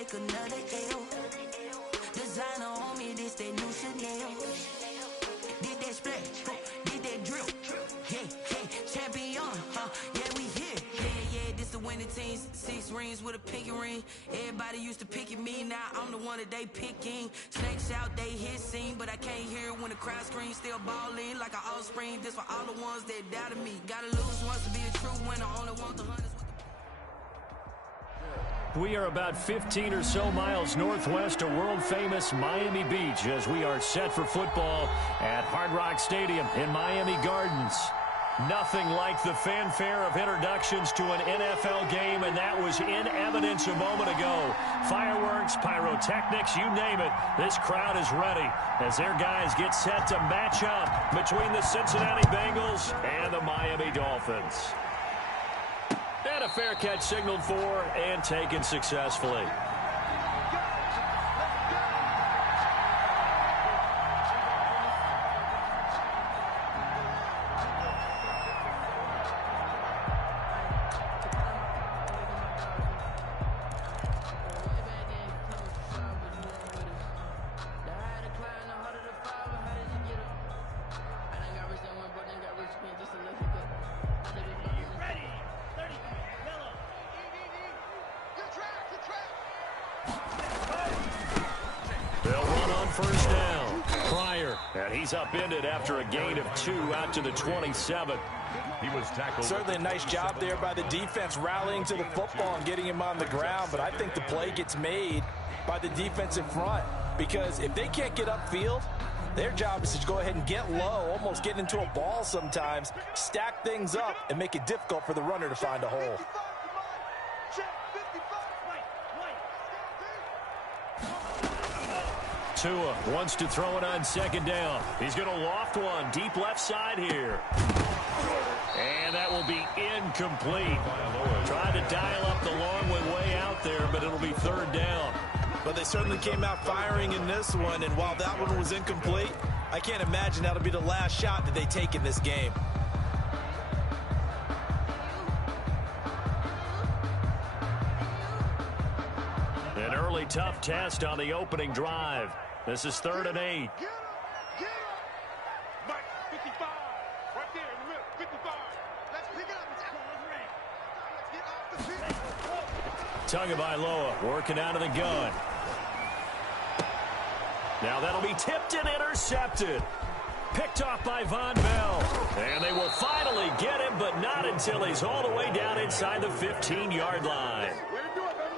take another L. Designer on me, this that new Chanel. Did that splash, did that drill. Yeah, champion, yeah, we here. Yeah, this the winning teams. 6 rings with a pinky ring. Everybody used to pick at me, now I'm the one that they picking. Snakes out, they hit scene, but I can't hear it when the crowd screams. Still balling like an offspring. This for all the ones that doubted me. Gotta lose once to be a true winner. Only want the hunters. We are about 15 or so miles northwest of world-famous Miami Beach as we are set for football at Hard Rock Stadium in Miami Gardens. Nothing like the fanfare of introductions to an NFL game, and that was in evidence a moment ago. Fireworks, pyrotechnics, you name it. This crowd is ready as their guys get set to match up between the Cincinnati Bengals and the Miami Dolphins. And a fair catch signaled for and taken successfully. First down. Pryor, and he's upended after a gain of 2 out to the 27. He was tackled. Certainly a nice job there by the defense rallying to the football and getting him on the ground, but I think the play gets made by the defensive front because if they can't get upfield, their job is to go ahead and get low, almost get into a ball sometimes, stack things up, and make it difficult for the runner to find a hole. Tua wants to throw it on second down. He's going to loft one deep left side here. And that will be incomplete. Trying to dial up the long way out there, but it'll be third down. But they certainly came out firing in this one, and while that one was incomplete, I can't imagine that'll be the last shot that they take in this game. An early tough test on the opening drive. This is 3rd and 8. Mike, 55, right there in the middle, 55. Let's pick it up. Let's get off the field. Tagovailoa working out of the gun. Now that'll be tipped and intercepted. Picked off by Von Bell. And they will finally get him, but not until he's all the way down inside the 15-yard line.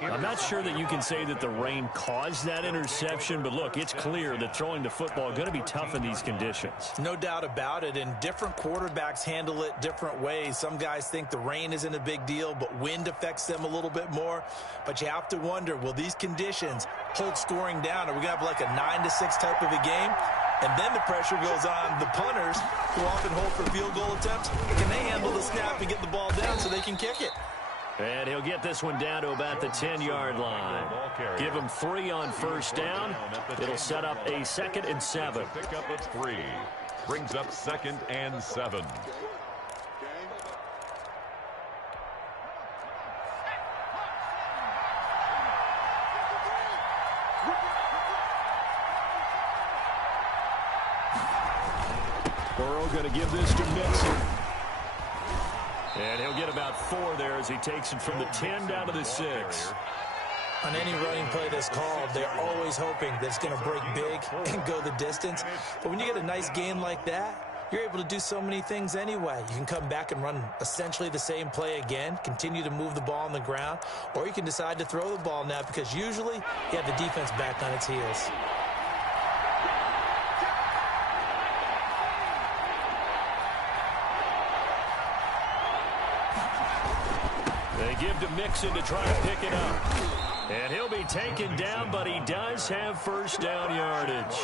I'm not sure that you can say that the rain caused that interception, but look, it's clear that throwing the football is going to be tough in these conditions. No doubt about it, and different quarterbacks handle it different ways. Some guys think the rain isn't a big deal, but wind affects them a little bit more. But you have to wonder, will these conditions hold scoring down? Are we going to have like a 9-6 type of a game? And then the pressure goes on the punters, who often hold for field goal attempts. Can they handle the snap and get the ball down so they can kick it? And he'll get this one down to about the 10-yard line. Give him 3 on first down. It'll set up a 2nd and 7. Pick up of 3. Brings up 2nd and 7. Burrow going to give this to Mixon. And he'll get about 4 there as he takes it from the 10 down to the 6. On any running play that's called, they're always hoping that it's going to break big and go the distance. But when you get a nice game like that, you're able to do so many things anyway. You can come back and run essentially the same play again, continue to move the ball on the ground, or you can decide to throw the ball now because usually you have the defense back on its heels. They give to Mixon to try to pick it up. And he'll be taken down, but he does have first down yardage.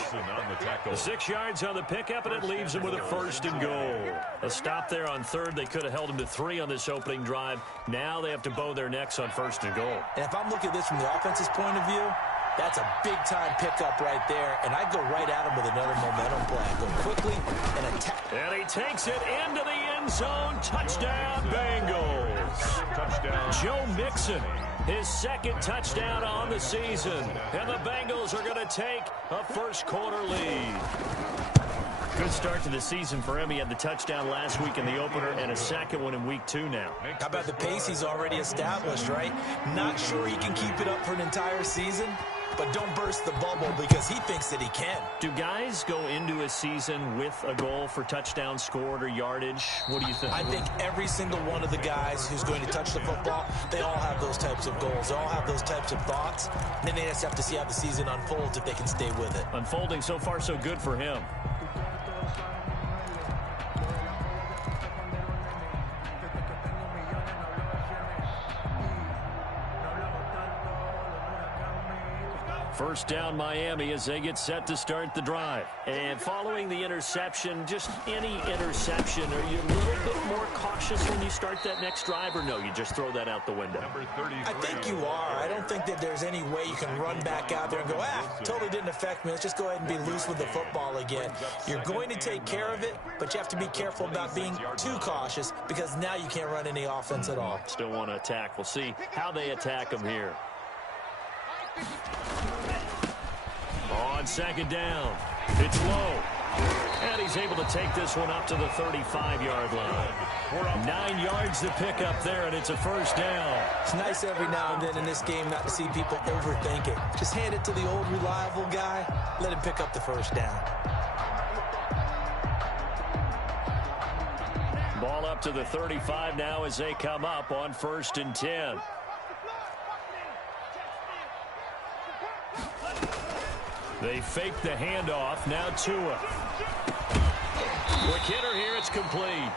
The 6 yards on the pickup, and it leaves him with a 1st and goal. A stop there on 3rd. They could have held him to 3 on this opening drive. Now they have to bow their necks on 1st and goal. And if I'm looking at this from the offense's point of view, that's a big-time pickup right there, and I go right at him with another momentum play. I go quickly and attack. And he takes it into the end zone. Touchdown, Bengals. Touchdown. Joe Mixon, his second touchdown on the season. And the Bengals are going to take a first-quarter lead. Good start to the season for him. He had the touchdown last week in the opener and a second one in week 2 now. How about the pace he's already established, right? Not sure he can keep it up for an entire season, but don't burst the bubble because he thinks that he can. Do guys go into a season with a goal for touchdown scored or yardage? What do you think? I think every single one of the guys who's going to touch the football, they all have those types of goals. They all have those types of thoughts. And then they just have to see how the season unfolds if they can stay with it. Unfolding so far so good for him. First down Miami as they get set to start the drive. And following the interception, just any interception, are you a little bit more cautious when you start that next drive, or no, you just throw that out the window? I think you are. I don't think that there's any way you can run back out there and go, totally didn't affect me. Let's just go ahead and be loose with the football again. You're going to take care of it, but you have to be careful about being too cautious because now you can't run any offense at all. Still want to attack. We'll see how they attack them here. On second down, it's low. And he's able to take this one up to the 35-yard line. 9 yards to pick up there, and it's a first down. It's nice every now and then in this game not to see people overthink it. Just hand it to the old reliable guy. Let him pick up the first down. Ball up to the 35 now as they come up on 1st and 10. They fake the handoff. Now Tua. Quick hitter here. It's complete.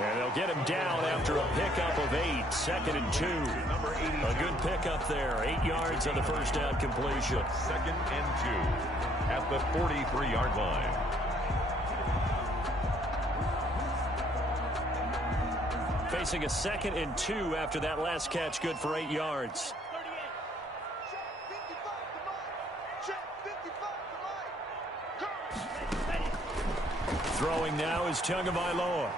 And they'll get him down after a pickup of 8. 2nd and 2. A good pickup there. 8 yards on the first down completion. 2nd and 2 at the 43-yard line. Facing a 2nd and 2 after that last catch. Good for 8 yards. Throwing now is Tagovailoa.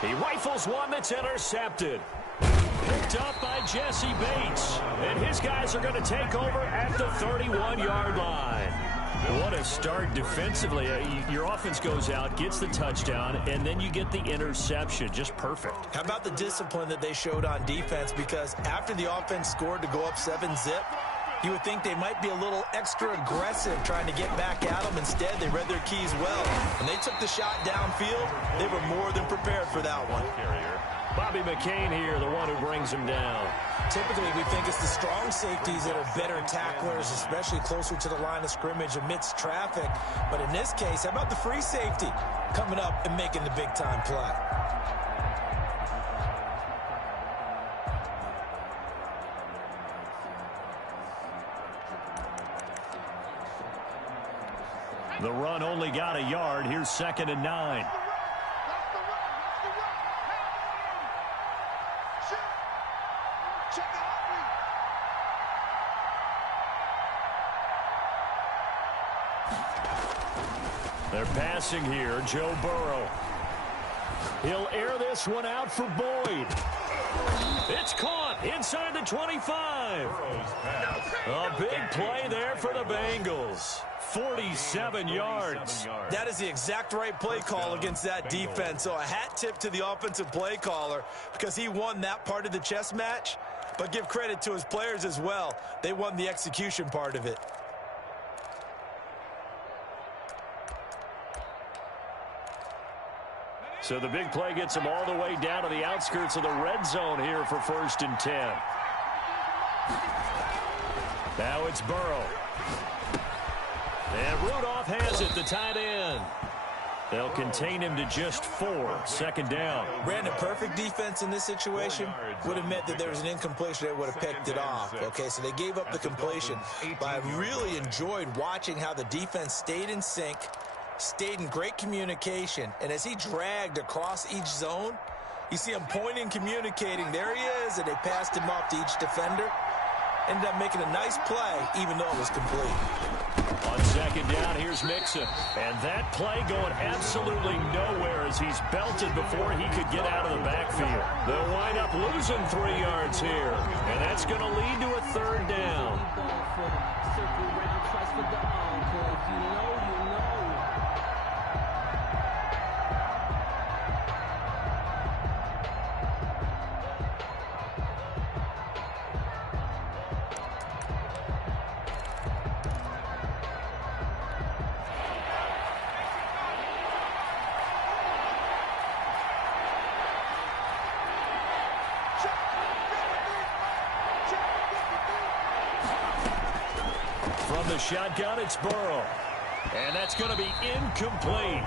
He rifles one that's intercepted. Picked up by Jesse Bates. And his guys are going to take over at the 31-yard line. What a start defensively. Your offense goes out, gets the touchdown, and then you get the interception. Just perfect. How about the discipline that they showed on defense? Because after the offense scored to go up 7-zip, you would think they might be a little extra aggressive trying to get back at them. Instead, they read their keys well. When they took the shot downfield, they were more than prepared for that one. Bobby McCain here, the one who brings him down. Typically, we think it's the strong safeties that are better tacklers, especially closer to the line of scrimmage amidst traffic. But in this case, how about the free safety coming up and making the big-time play? The run only got a yard. Here's 2nd and 9. They're passing here. Joe Burrow. He'll air this one out for Boyd. It's caught inside the 25. A big play there for the Bengals. 47 yards. That is the exact right play call against that defense. So a hat tip to the offensive play caller because he won that part of the chess match. But give credit to his players as well. They won the execution part of it. So the big play gets him all the way down to the outskirts of the red zone here for 1st and 10. Now it's Burrow. And Rudolph has it, the tight end. They'll contain him to just 4. 2nd down. Brandon, perfect defense in this situation would have meant that there was an incompletion. They would have picked it off. Okay, so they gave up the completion. But I really enjoyed watching how the defense stayed in sync, stayed in great communication. And as he dragged across each zone, you see him pointing, communicating. There he is, and they passed him off to each defender. Ended up making a nice play, even though it was complete. On second down, here's Mixon. And that play going absolutely nowhere as he's belted before he could get out of the backfield. They'll wind up losing 3 yards here. And that's going to lead to a third down. From the shotgun, it's Burrow. And that's going to be incomplete.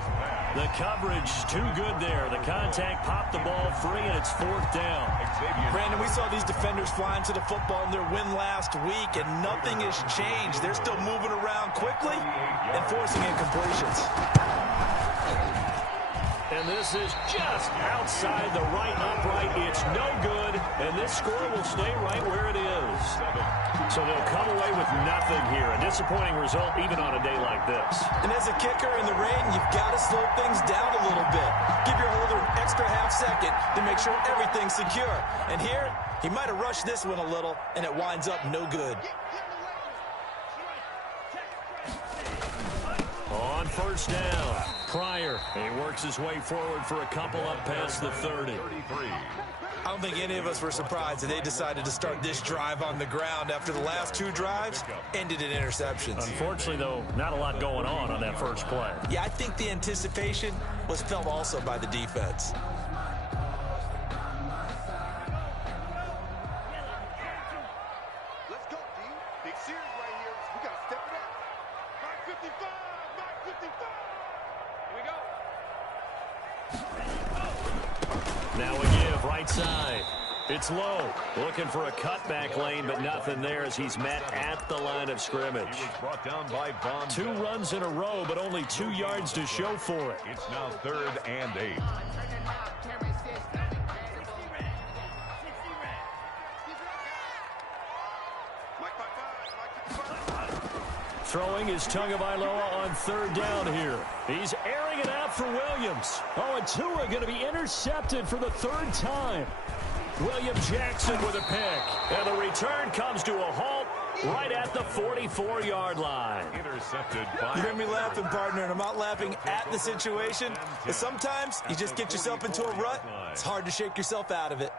The coverage too good there. The contact popped the ball free, and it's 4th down. Brandon, we saw these defenders flying to the football in their win last week, and nothing has changed. They're still moving around quickly and forcing incompletions. And this is just outside the right upright. It's no good, and this score will stay right where it is. So they'll come away with nothing here. A disappointing result even on a day like this. And as a kicker in the rain, you've got to slow things down a little bit. Give your holder an extra half second to make sure everything's secure. And here, he might have rushed this one a little, and it winds up no good. On first down, Pryor. He works his way forward for a couple up past the 30. I don't think any of us were surprised that they decided to start this drive on the ground after the last 2 drives ended in interceptions. Unfortunately, though, not a lot going on that first play. Yeah, I think the anticipation was felt also by the defense. Let's go, D. Big series right here. We got to step it up. 955, 955. Here we go. Now we give right side. It's low. Looking for a cutback lane, but nothing there as he's met at the line of scrimmage. He was brought down by Bond. 2 runs in a row, but only 2 yards to show for it. It's now 3rd and 8. Throwing is Tagovailoa on 3rd down here. He's airing it out for Williams. Oh, and Tua going to be intercepted for the 3rd time. William Jackson with a pick. And the return comes to a halt right at the 44-yard line. Intercepted by... You hear me laughing, partner, and I'm not laughing at the situation. But sometimes you just get yourself into a rut. It's hard to shake yourself out of it.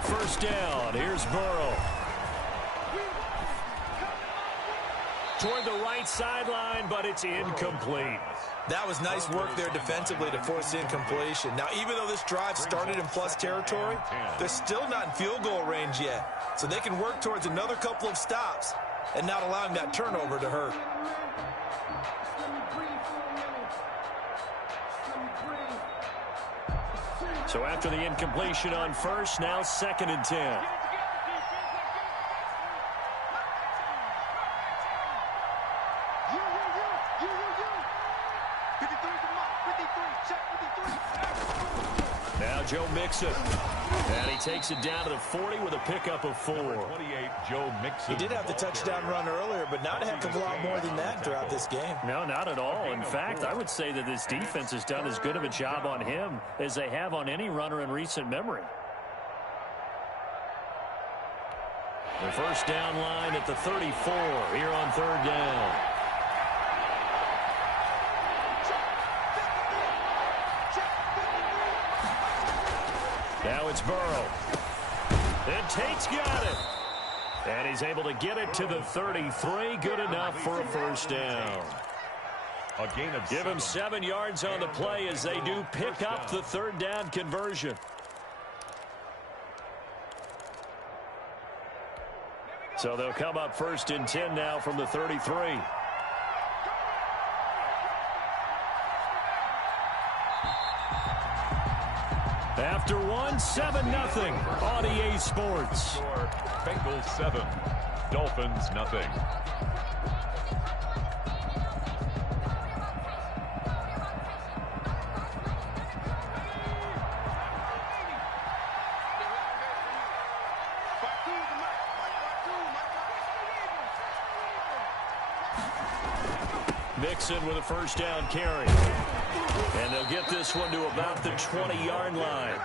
First down. Here's Burrow. Toward the right sideline, but it's incomplete. That was nice work there defensively to force incompletion. Now, even though this drive started in plus territory, they're still not in field goal range yet. So they can work towards another couple of stops and not allowing that turnover to hurt. So after the incompletion on first, now 2nd and 10. Now Joe Mixon. And he takes it down to the 40 with a pickup of 4. 28, Joe Mixon. He did have the touchdown run earlier, but not a heck of a lot more than that throughout this game. No, not at all. In fact, I would say that this defense has done as good of a job on him as they have on any runner in recent memory. The first down line at the 34 here on 3rd down. Now it's Burrow. And Tate's got it. And he's able to get it to the 33. Good enough for a first down. A gain of Give him 7 yards on the play as they do pick up the 3rd down conversion. So they'll come up 1st and 10 now from the 33. After 7-0 on EA Sports. Bengals 7, Dolphins nothing. Mixon with a first down carry. And they'll get this one to about the 20-yard line.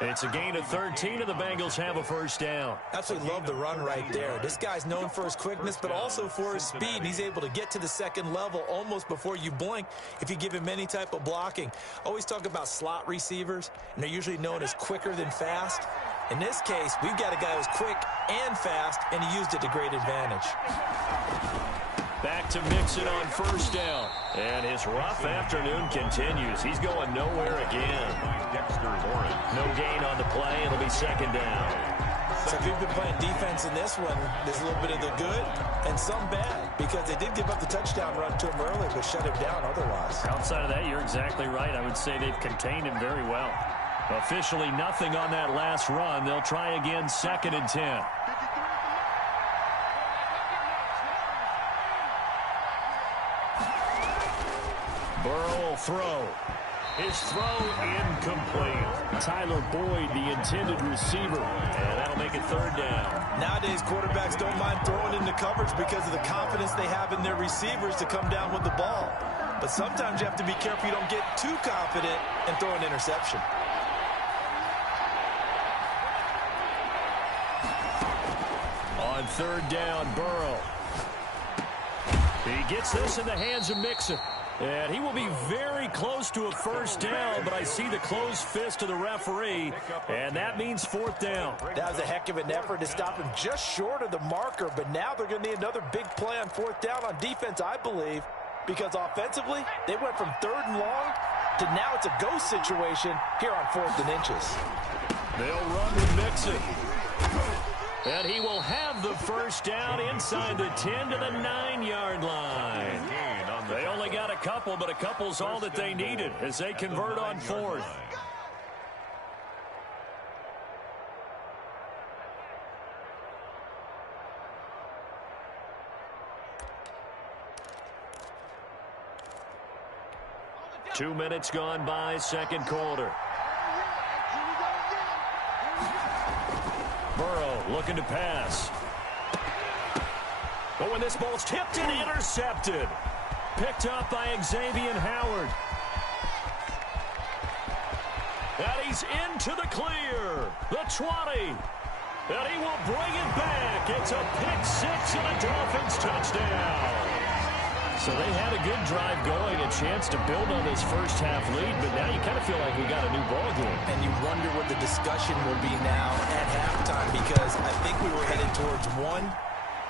It's a gain of 13, and the Bengals have a first down. Absolutely love the run right there. This guy's known for his quickness, but also for his speed. He's able to get to the second level almost before you blink if you give him any type of blocking. Always talk about slot receivers, and they're usually known as quicker than fast. In this case, we've got a guy who's quick and fast, and he used it to great advantage. Back to Mixon on first down. And his rough afternoon continues. He's going nowhere again. No gain on the play. It'll be second down. So if you've been playing defense in this one, there's a little bit of the good and some bad, because they did give up the touchdown run to him earlier, but shut him down otherwise. Outside of that, you're exactly right. I would say they've contained him very well. Officially nothing on that last run. They'll try again, 2nd and 10. Burrow will throw. His throw incomplete. Tyler Boyd, the intended receiver. And that'll make it 3rd down. Nowadays, quarterbacks don't mind throwing into coverage because of the confidence they have in their receivers to come down with the ball. But sometimes you have to be careful you don't get too confident and throw an interception. On 3rd down, Burrow. He gets this in the hands of Mixon. And he will be very close to a first down, but I see the closed fist of the referee, and that means 4th down. That was a heck of an effort to stop him just short of the marker, but now they're going to need another big play on 4th down on defense, I believe, because offensively, they went from 3rd and long to now it's a ghost situation here on 4th and inches. They'll run with Mixon. And he will have the first down inside the 10 to the 9-yard line. They only got a couple, but a couple's all that they needed as they convert on 4th. Two minutes gone by, 2nd quarter. Burrow looking to pass. But when this ball's tipped and intercepted. Picked up by Xavier Howard. And he's into the clear. The 20. And he will bring it back. It's a pick 6 and a Dolphins touchdown. So they had a good drive going, a chance to build on this first half lead, but now you kind of feel like we got a new ball game. And you wonder what the discussion will be now at halftime, because I think we were headed towards one.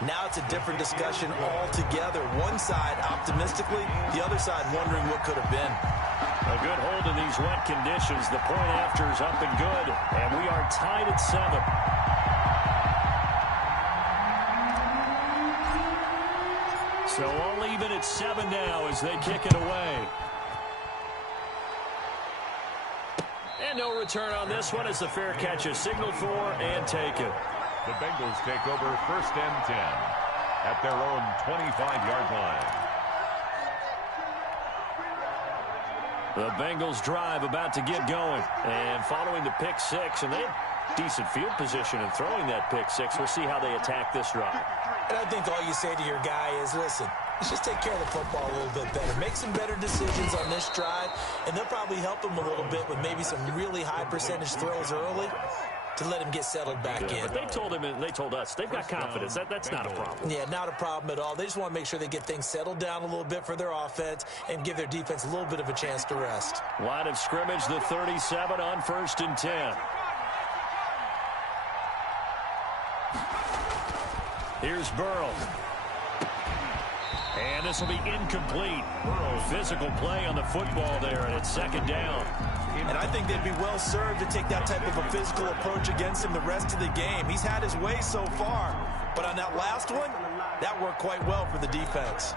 Now it's a different discussion altogether. One side optimistically, the other side wondering what could have been. A good hold in these wet conditions. The point after is up and good, and we are tied at 7. So all even at 7 now as they kick it away. And no return on this one as the fair catch is signaled for and taken. The Bengals take over 1st and 10 at their own 25-yard line. The Bengals drive about to get going. And following the pick 6, and they have decent field position in throwing that pick 6. We'll see how they attack this drive. And I think all you say to your guy is, listen, let's just take care of the football a little bit better. Make some better decisions on this drive, and they'll probably help him a little bit with maybe some really high percentage throws early to let him get settled back in. But they told him, and they told us, they've got confidence. That's not a problem. Yeah, not a problem at all. They just want to make sure they get things settled down a little bit for their offense and give their defense a little bit of a chance to rest. Line of scrimmage, the 37 on 1st and 10. Here's Burrow. And this will be incomplete. Physical play on the football there, and it's 2nd down. And I think they'd be well served to take that type of a physical approach against him the rest of the game. He's had his way so far, but on that last one, that worked quite well for the defense.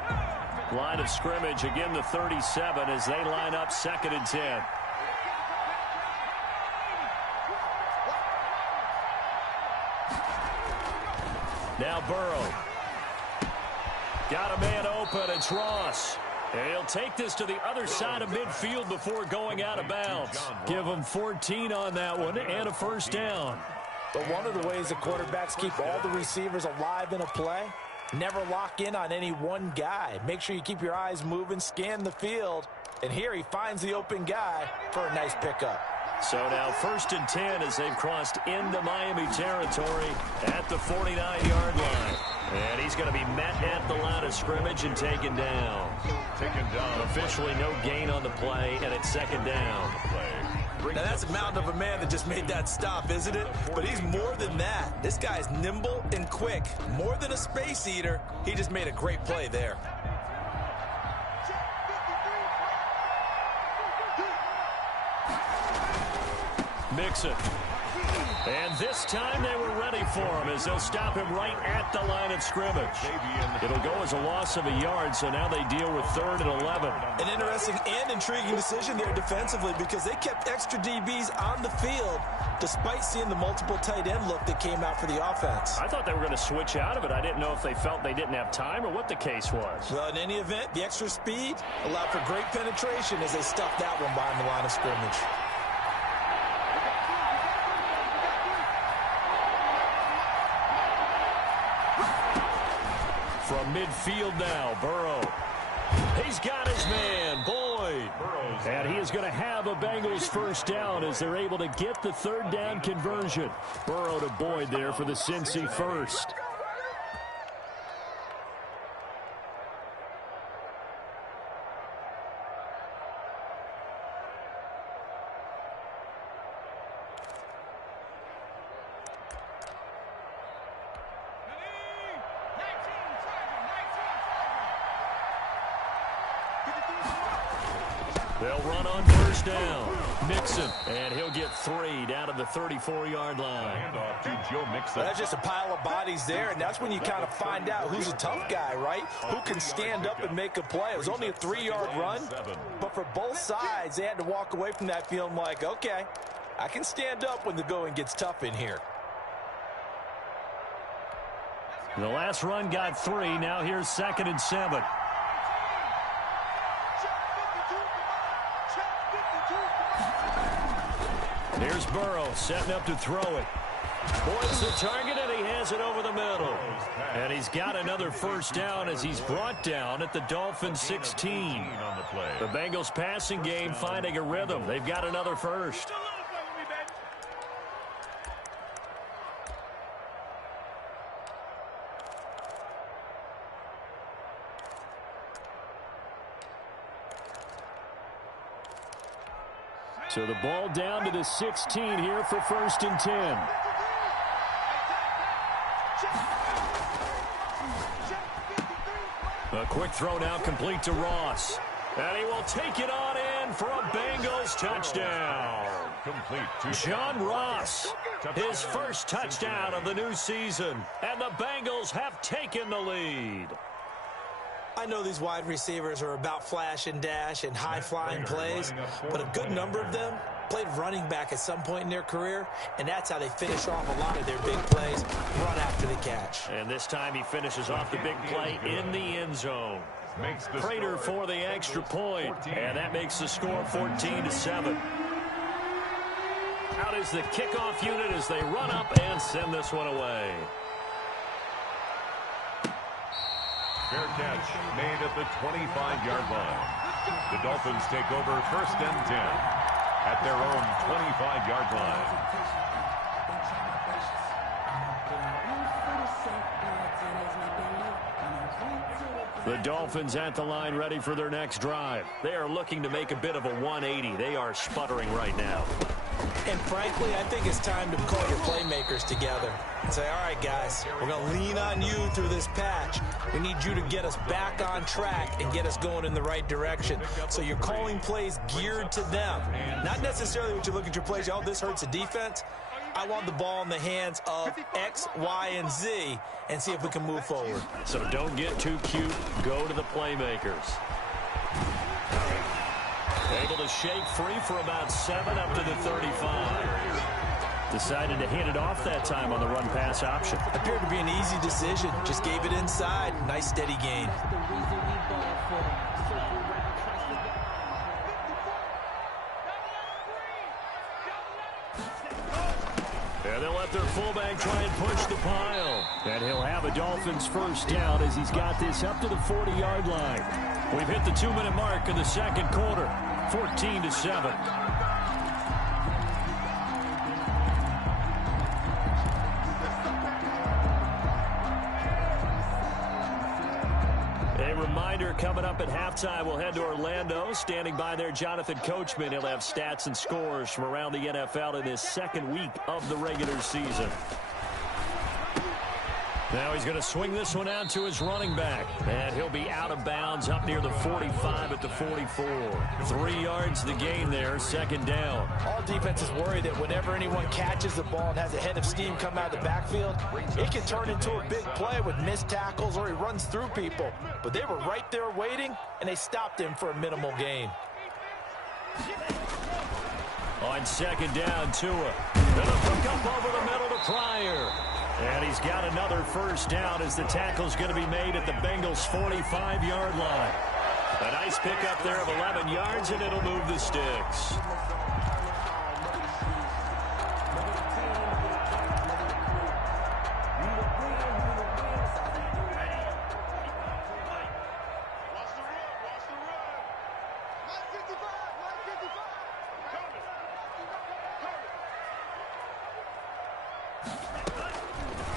Line of scrimmage, again the 37 as they line up 2nd and 10. Now Burrow. Got a man open. It's Ross. And he'll take this to the other side of midfield before going out of bounds. Give him 14 on that one and a first down. But one of the ways the quarterbacks keep all the receivers alive in a play Never lock in on any one guy. Make sure you keep your eyes moving, scan the field. And here he finds the open guy for a nice pickup. So now 1st and 10 as they've crossed into Miami territory at the 49-yard line. And he's going to be met at the line of scrimmage and taken down. Officially no gain on the play, and it's 2nd down. Now that's a mountain of a man that just made that stop, isn't it? But he's more than that. This guy's nimble and quick. More than a space eater. He just made a great play there. Mixon. And this time they were ready for him as they'll stop him right at the line of scrimmage. It'll go as a loss of a yard, so now they deal with 3rd and 11. An interesting and intriguing decision there defensively because they kept extra DBs on the field despite seeing the multiple tight end look that came out for the offense. I thought they were going to switch out of it. I didn't know if they felt they didn't have time or what the case was. Well, in any event, the extra speed allowed for great penetration as they stuffed that one behind the line of scrimmage. From midfield now, Burrow. He's got his man, Boyd. And he is going to have a Bengals 1st down as they're able to get the 3rd down conversion. Burrow to Boyd there for the Cincy 1st. They'll run on 1st down. Mixon, and he'll get 3 down to the 34-yard line. Handoff to Joe Mixon. That's just a pile of bodies there, and that's when you kind of find out who's a tough guy, right? Who can stand up and make a play. It was only a 3-yard run, but for both sides, they had to walk away from that feeling like, okay, I can stand up when the going gets tough in here. The last run got 3. Now here's 2nd and 7. Here's Burrow setting up to throw it. Boyd's the target, and he has it over the middle. And he's got another 1st down as he's brought down at the Dolphins 16. The Bengals passing game finding a rhythm. They've got another 1st. So the ball down to the 16 here for 1st and 10. A quick throw now complete to Ross. And he will take it on in for a Bengals touchdown. John Ross, his 1st touchdown of the new season. And the Bengals have taken the lead. I know these wide receivers are about flash and dash and high-flying plays, but a good number of them played running back at some point in their career, and that's how they finish off a lot of their big plays, run after the catch. And this time he finishes off the big play in the end zone. Prater for the extra point, and that makes the score 14-7. Out is the kickoff unit as they run up and send this one away. Fair catch made at the 25-yard line. The Dolphins take over 1st and 10 at their own 25-yard line. The Dolphins at the line ready for their next drive. They are looking to make a bit of a 180. They are sputtering right now. And frankly, I think it's time to call your playmakers together and say, all right, guys, we're going to lean on you through this patch. We need you to get us back on track and get us going in the right direction. So you're calling plays geared to them. Not necessarily when you look at your plays, oh, this hurts the defense. I want the ball in the hands of X, Y, and Z and see if we can move forward. So don't get too cute. Go to the playmakers. Able to shake free for about 7 up to the 35. Decided to hand it off that time on the run-pass option. Appeared to be an easy decision. Just gave it inside. Nice steady gain. And they'll let their fullback try and push the pile. And he'll have a Dolphins first down as he's got this up to the 40-yard line. We've hit the 2-minute mark in the second quarter, 14-7. A reminder, coming up at halftime, we'll head to Orlando. Standing by there, Jonathan Coachman. He'll have stats and scores from around the NFL in his second week of the regular season. Now he's going to swing this one out to his running back. And he'll be out of bounds up near the 45 at the 44. 3 yards the gain there, second down. All defenses worry that whenever anyone catches the ball and has a head of steam come out of the backfield, it can turn into a big play with missed tackles or he runs through people. But they were right there waiting, and they stopped him for a minimal gain. On second down, Tua. Gonna hook up over the middle to Pryor. And he's got another first down as the tackle's going to be made at the Bengals' 45-yard line. A nice pickup there of 11 yards, and it'll move the sticks.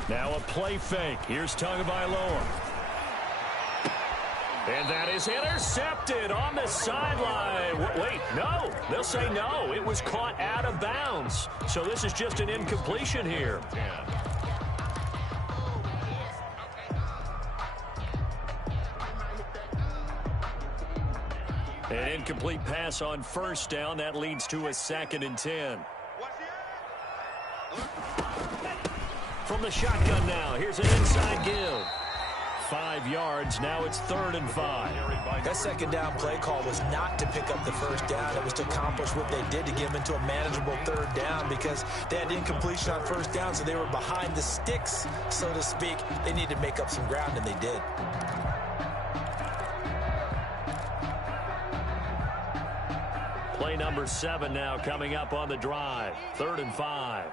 Now a play fake. Here's Tagovailoa. And that is intercepted on the sideline. Wait, no. They'll say no. It was caught out of bounds. So this is just an incompletion here. An incomplete pass on first down. That leads to a 2nd and 10. From the shotgun now, here's an inside give. 5 yards, now it's 3rd and 5. That second down play call was not to pick up the first down. It was to accomplish what they did to get them into a manageable 3rd down because they had incompletion on first down, so they were behind the sticks, so to speak. They needed to make up some ground, and they did. Play number 7 now coming up on the drive. 3rd and 5.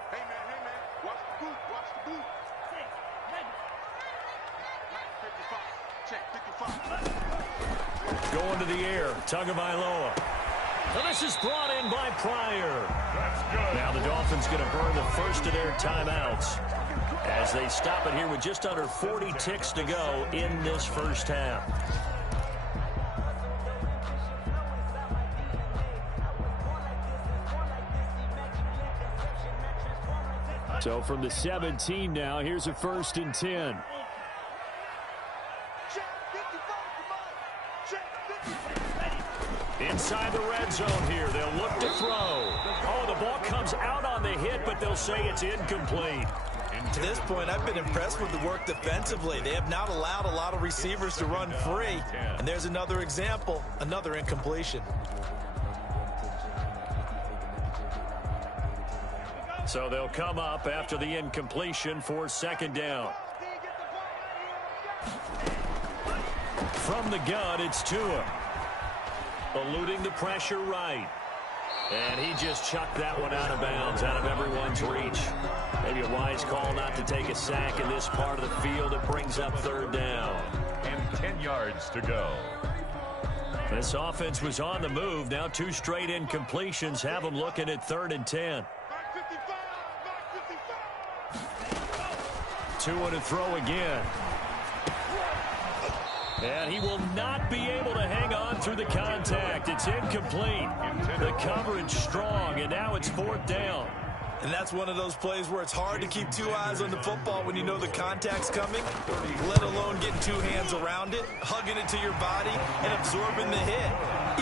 Going to the air, Tagovailoa. And this is brought in by Pryor. Now the Dolphins going to burn the first of their timeouts as they stop it here with just under 40 ticks to go in this first half. So from the 17 now, here's a 1st and 10. Inside the red zone here, they'll look to throw. Oh, the ball comes out on the hit, but they'll say it's incomplete. To this point, I've been impressed with the work defensively. They have not allowed a lot of receivers to run free. And there's another example, another incompletion. So they'll come up after the incompletion for 2nd down. From the gun, it's Tua. Eluding the pressure right. And he just chucked that one out of bounds, out of everyone's reach. Maybe a wise call not to take a sack in this part of the field. It brings up 3rd down. And 10 yards to go. This offense was on the move. Now 2 straight incompletions have them looking at 3rd and 10. Tua to throw again. And he will not be able to hang on through the contact. It's incomplete. The coverage strong, and now it's 4th down. And that's one of those plays where it's hard to keep 2 eyes on the football when you know the contact's coming, let alone getting 2 hands around it, hugging it to your body, and absorbing the hit.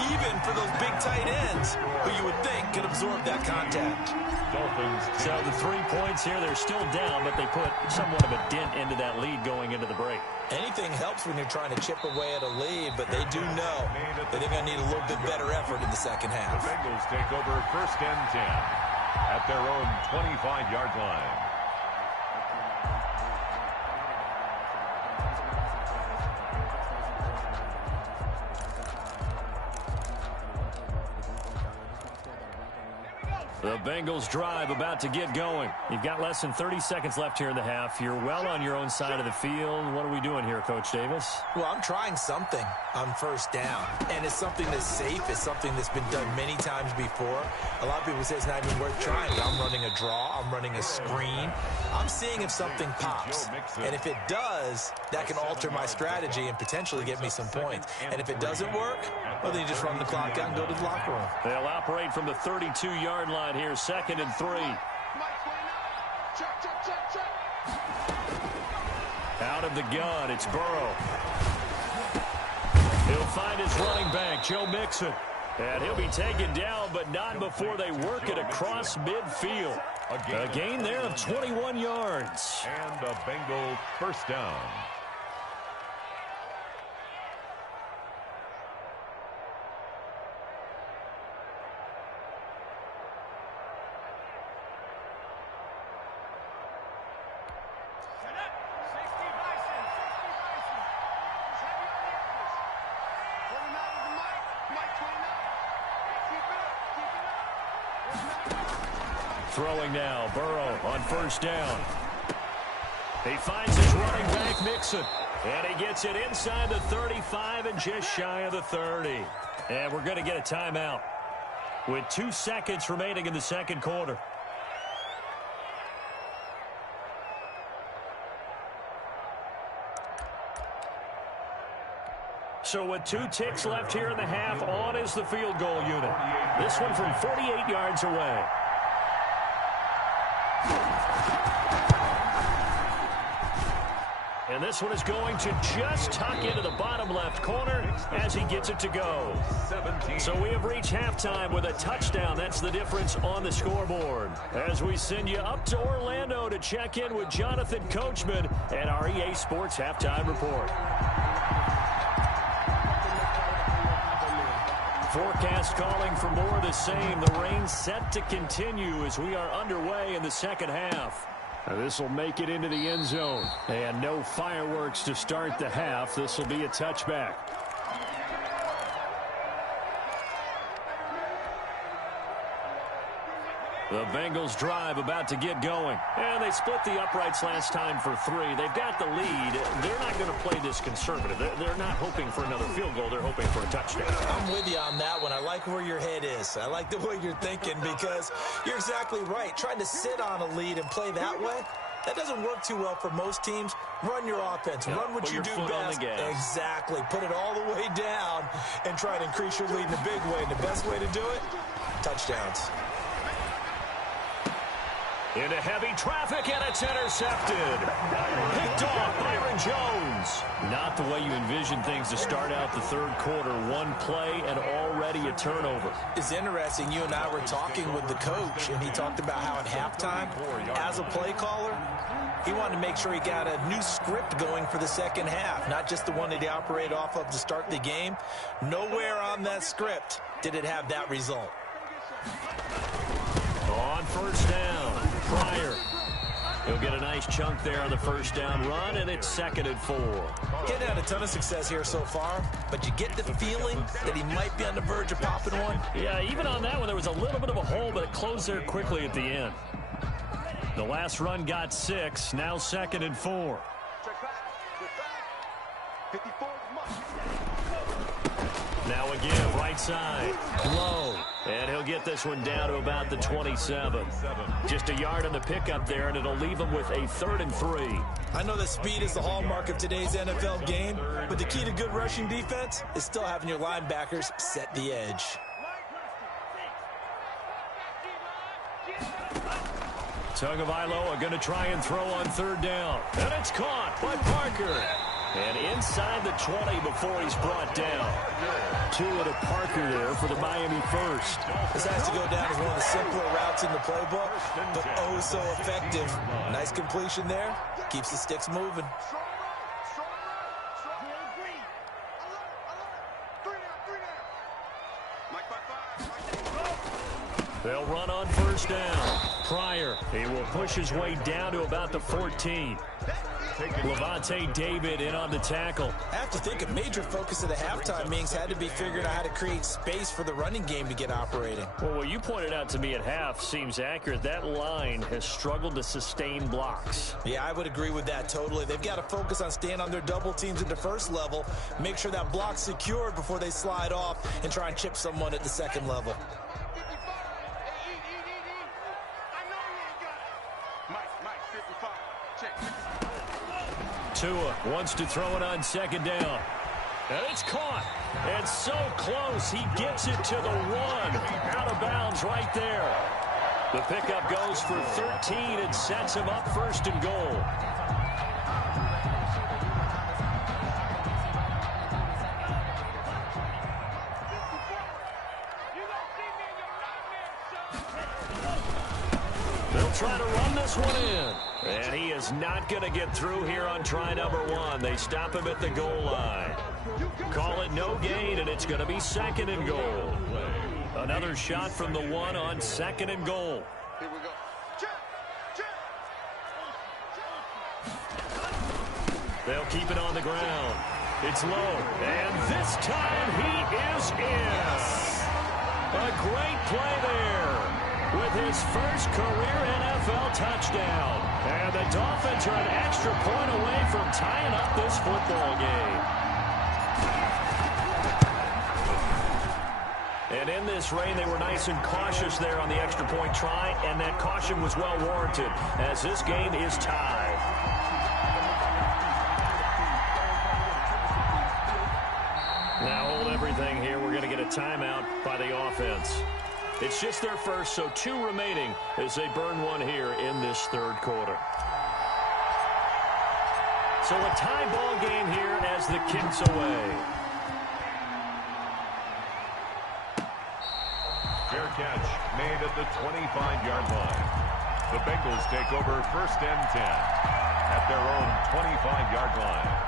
Even for those big tight ends, who you would think could absorb that contact. Dolphins. So the 3 points here, they're still down, but they put somewhat of a dent into that lead going into the break. Anything helps when you're trying to chip away at a lead, but they do know that they're going to need a little bit better effort in the second half. The Bengals take over 1st and 10 at their own 25-yard line. The Bengals drive about to get going. You've got less than 30 seconds left here in the half. You're well on your own side of the field. What are we doing here, Coach Davis? Well, I'm trying something on first down, and it's something that's safe. It's something that's been done many times before. A lot of people say it's not even worth trying. I'm running a draw. I'm running a screen. I'm seeing if something pops, and if it does, that can alter my strategy and potentially get me some points. And if it doesn't work, well, then you just run the clock out and go to the locker room. They'll operate from the 32-yard line here, 2nd and 3. Out of the gun, it's Burrow. He'll find his running back, Joe Mixon. And he'll be taken down, but not before they work it across midfield. A gain there of 21 yards. And a Bengal first down. Throwing now, Burrow on first down. He finds his running back, Mixon. And he gets it inside the 35 and just shy of the 30. And we're going to get a timeout with 2 seconds remaining in the second quarter. So with 2 ticks left here in the half, on is the field goal unit. This one from 48 yards away. And this one is going to just tuck into the bottom left corner as he gets it to go. 17. So we have reached halftime with a touchdown. That's the difference on the scoreboard. As we send you up to Orlando to check in with Jonathan Coachman and our EA Sports Halftime Report. Forecast calling for more of the same. The rain set to continue as we are underway in the second half. This will make it into the end zone. And no fireworks to start the half. This will be a touchback. The Bengals drive about to get going. And they split the uprights last time for 3. They've got the lead. They're not going to play this conservative. They're not hoping for another field goal. They're hoping for a touchdown. I'm with you on that one. I like where your head is. I like the way you're thinking because you're exactly right. Trying to sit on a lead and play that way, that doesn't work too well for most teams. Run your offense. Run what you do best. Exactly. Put it all the way down and try to increase your lead in a big way. And the best way to do it, touchdowns. Into heavy traffic, and it's intercepted. Picked off Byron Jones. Not the way you envision things to start out the third quarter. One play and already a turnover. It's interesting. You and I were talking with the coach, and he talked about how at halftime, as a play caller, he wanted to make sure he got a new script going for the second half, not just the one that he operated off of to start the game. Nowhere on that script did it have that result. On first down, Pryor. He'll get a nice chunk there on the first down run, and it's 2nd and 4. He hasn't had a ton of success here so far, but you get the feeling that he might be on the verge of popping one. Yeah, even on that one, there was a little bit of a hole, but it closed there quickly at the end. The last run got 6, now 2nd and 4. Now again, right side, low. And he'll get this one down to about the 27. Just a yard on the pickup there, and it'll leave him with a 3rd and 3. I know that speed is the hallmark of today's NFL game, but the key to good rushing defense is still having your linebackers set the edge. Tagovailoa going to try and throw on 3rd down. And it's caught by Parker. And inside the 20 before he's brought down. 2 to Parker there for the Miami first. This has to go down as one of the simpler routes in the playbook, but oh so effective. Nice completion there. Keeps the sticks moving. They'll run on first down. Pryor, he will push his way down to about the 14. Levante David in on the tackle. I have to think a major focus of the halftime meetings had to be figuring out how to create space for the running game to get operating. Well, what you pointed out to me at half seems accurate. That line has struggled to sustain blocks. Yeah, I would agree with that totally. They've got to focus on staying on their double teams at the first level, make sure that block's secured before they slide off and try and chip someone at the second level. Tua wants to throw it on second down. And it's caught. And so close. He gets it to the 1. Out of bounds right there. The pickup goes for 13 and sets him up first and goal. They'll try to run this one in. And he is not going to get through here on try number 1. They stop him at the goal line. Call it no gain, and it's going to be second and goal. Another shot from the 1 on second and goal. Here we go. They'll keep it on the ground. It's low, and this time he is in. A great play there with his first career NFL touchdown. And the Dolphins are an extra point away from tying up this football game. And in this rain, they were nice and cautious there on the extra point try, and that caution was well warranted as this game is tied. Now hold everything here. We're going to get a timeout by the offense. It's just their first, so 2 remaining as they burn one here in this third quarter. So a tie ball game here as the kicks away. Fair catch made at the 25-yard line. The Bengals take over first and 10 at their own 25-yard line.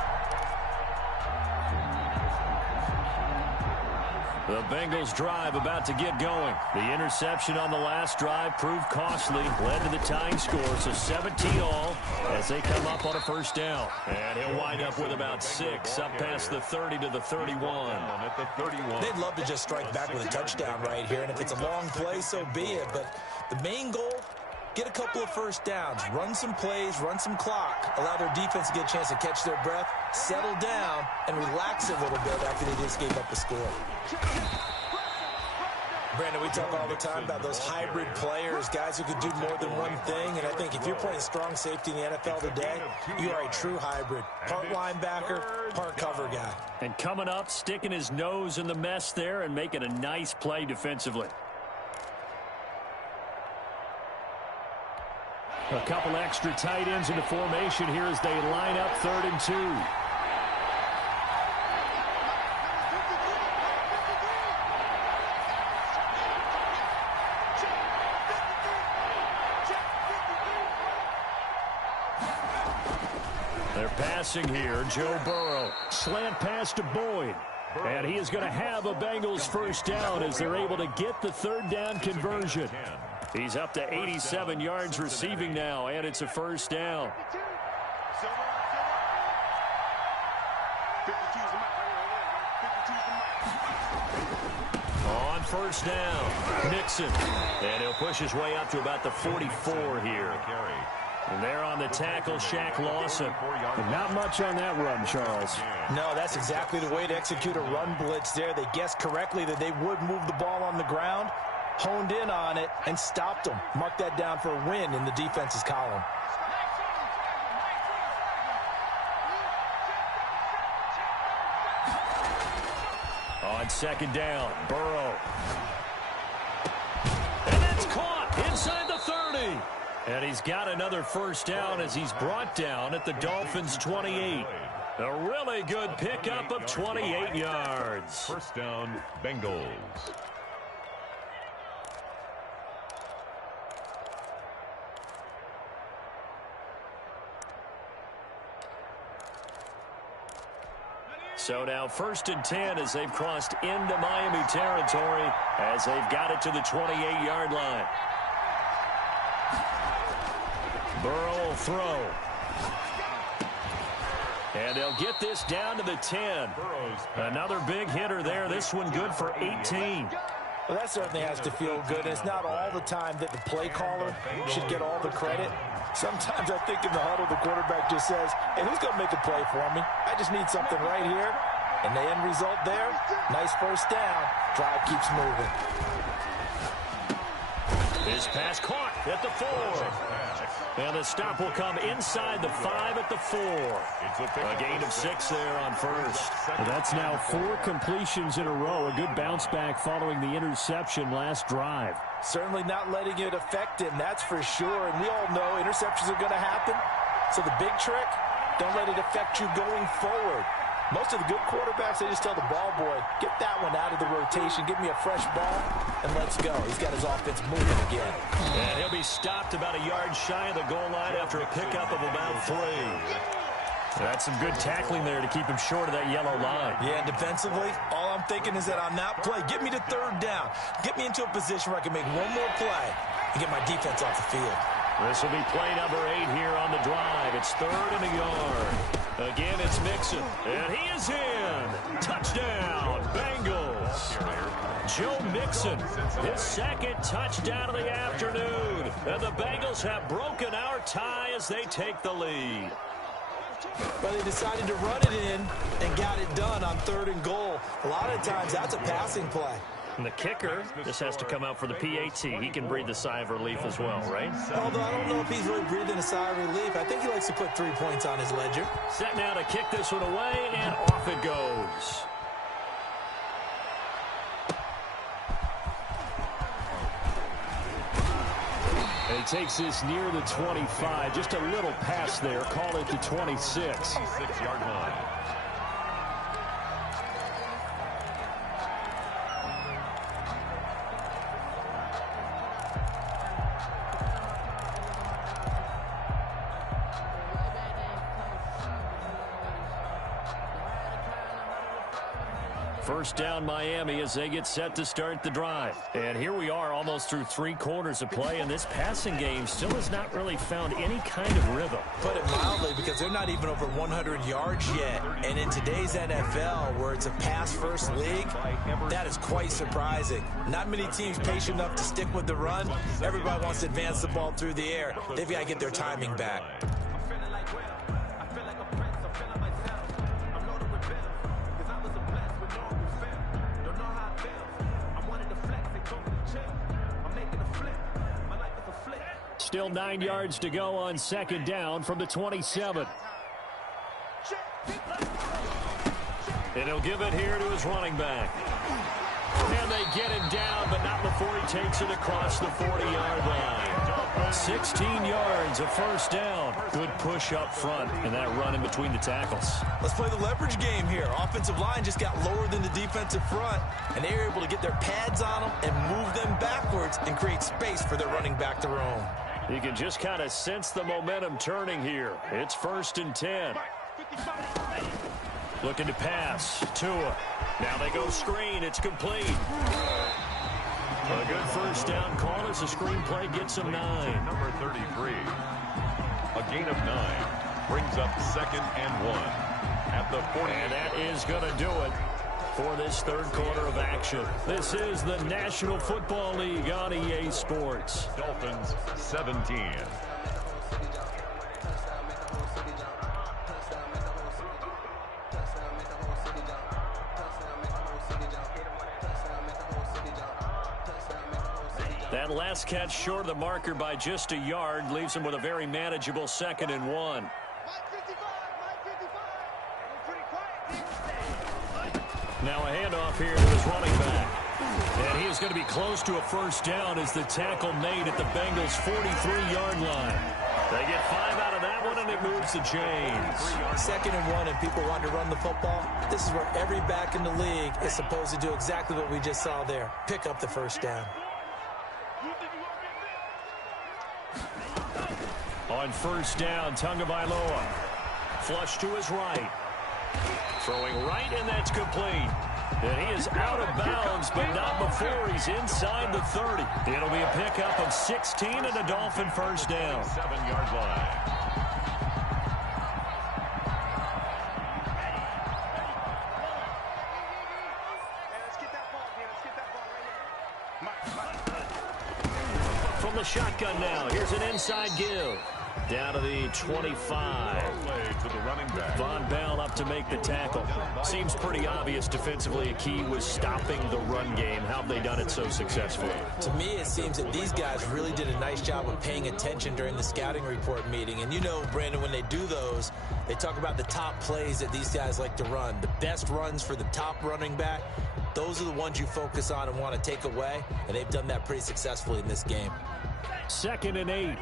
The Bengals drive about to get going. The interception on the last drive proved costly, led to the tying score, so 17 all as they come up on a first down. And he'll wind up with about 6 up past the 30 to the 31. They'd love to just strike back with a touchdown right here, and if it's a long play, so be it. But the main goal, get a couple of first downs, run some plays, run some clock, allow their defense to get a chance to catch their breath, settle down, and relax a little bit after they just gave up the score. Brandon, we talk all the time about those hybrid players, guys who can do more than one thing, and I think if you're playing strong safety in the NFL today, you are a true hybrid. Part linebacker, part cover guy. And coming up, sticking his nose in the mess there and making a nice play defensively. A couple extra tight ends into formation here as they line up 3rd and 2. They're passing here. Joe Burrow. Slant pass to Boyd. And he is going to have a Bengals first down as they're able to get the 3rd down conversion. He's up to 87 yards receiving now, and it's a first down. On first down, Nixon. And he'll push his way up to about the 44 here. And there on the tackle, Shaq Lawson. Not much on that run, Charles. No, that's exactly the way to execute a run blitz there. They guessed correctly that they would move the ball on the ground, honed in on it, and stopped them. Mark that down for a win in the defense's column. On second down, Burrow. And it's caught inside the 30. And he's got another first down as he's brought down at the Dolphins' 28. A really good pickup of 28 yards. First down, Bengals. So now 1st and 10 as they've crossed into Miami territory as they've got it to the 28-yard line. Burrow will throw. And they'll get this down to the 10. Another big hitter there. This one good for 18. Well, that certainly has to feel good. It's not all the time that the play caller should get all the credit. Sometimes I think in the huddle, the quarterback just says, hey, who's going to make a play for me? I just need something right here. And the end result there, nice first down. Drive keeps moving. His pass caught at the 4. And the stop will come inside the 5 at the 4. A gain of 6 there on first. Well, that's now 4 completions in a row. A good bounce back following the interception last drive. Certainly not letting it affect him, that's for sure. And we all know interceptions are going to happen. So the big trick, don't let it affect you going forward. Most of the good quarterbacks, they just tell the ball boy, get that one out of the rotation, give me a fresh ball, and let's go. He's got his offense moving again. And he'll be stopped about a yard shy of the goal line after a pickup of about 3. That's some good tackling there to keep him short of that yellow line. Yeah, and defensively, all I'm thinking is that on that play, get me to 3rd down. Get me into a position where I can make one more play and get my defense off the field. This will be play number 8 here on the drive. It's 3rd and a yard. Again, it's Mixon, and he is in. Touchdown, Bengals. Joe Mixon, his 2nd touchdown of the afternoon. And the Bengals have broken our tie as they take the lead. Well, they decided to run it in and got it done on 3rd and goal. A lot of times, that's a passing play. And the kicker, this has to come out for the PAT. He can breathe a sigh of relief as well, right? Although I don't know if he's really breathing a sigh of relief. I think he likes to put 3 points on his ledger. Set now to kick this one away, and off it goes. And he takes this near the 25. Just a little pass there. Call it the 26. 6-yard line. First down, Miami, as they get set to start the drive. And here we are almost through 3 quarters of play, and this passing game still has not really found any kind of rhythm. Put it mildly, because they're not even over 100 yards yet. And in today's NFL, where it's a pass-first league, that is quite surprising. Not many teams patient enough to stick with the run. Everybody wants to advance the ball through the air. They've got to get their timing back. Still 9 yards to go on 2nd down from the 27. And he'll give it here to his running back. And they get him down, but not before he takes it across the 40-yard line. 16 yards, a first down. Good push up front, and that run in between the tackles. Let's play the leverage game here. Offensive line just got lower than the defensive front, and they were able to get their pads on them and move them backwards and create space for their running back to roam. You can just kind of sense the momentum turning here. It's 1st and 10. Looking to pass. Tua. Now they go screen. It's complete. A good first down call as the screenplay gets him 9. Number 33. A gain of 9. Brings up 2nd and 1. At the 40. And that is going to do it for this 3rd quarter of action. This is the National Football League on EA Sports. Dolphins 17. That last catch short of the marker by just a yard leaves him with a very manageable 2nd and 1. Now a handoff here to his running back. And he is going to be close to a first down as the tackle made at the Bengals' 43-yard line. They get 5 out of that one, and it moves the chains. 2nd and 1, and people want to run the football. This is where every back in the league is supposed to do exactly what we just saw there. Pick up the first down. On first down, Tagovailoa. Flush to his right. Throwing right, and that's complete. And he is out of bounds, but not before he's inside the 30. It'll be a pickup of 16 and a Dolphin first down. 7-yard line. from the shotgun now. Here's an inside give. Down to the 25. To the running back. Von Bell up to make the tackle. Seems pretty obvious defensively a key was stopping the run game. How have they done it so successfully? To me, it seems that these guys really did a nice job of paying attention during the scouting report meeting. And you know, Brandon, when they do those, they talk about the top plays that these guys like to run. The best runs for the top running back, those are the ones you focus on and want to take away. And they've done that pretty successfully in this game. 2nd and 8.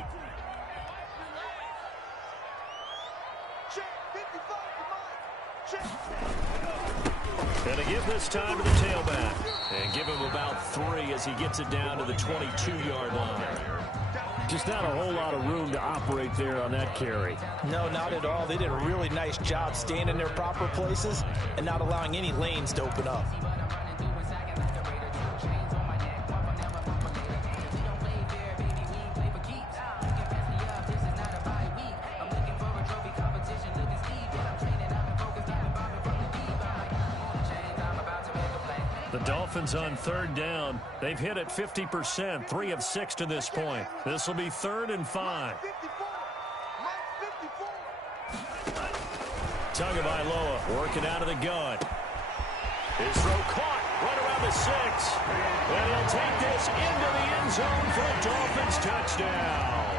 Gonna give this time to the tailback. And give him about 3 as he gets it down to the 22-yard line. Just not a whole lot of room to operate there on that carry. No, not at all. They did a really nice job staying in their proper places and not allowing any lanes to open up. The Dolphins on 3rd down. They've hit it 50%, 3 of 6 to this point. This will be 3rd and 5. Tagovailoa working out of the gun. His throw caught right around the 6. And he'll take this into the end zone for a Dolphins touchdown.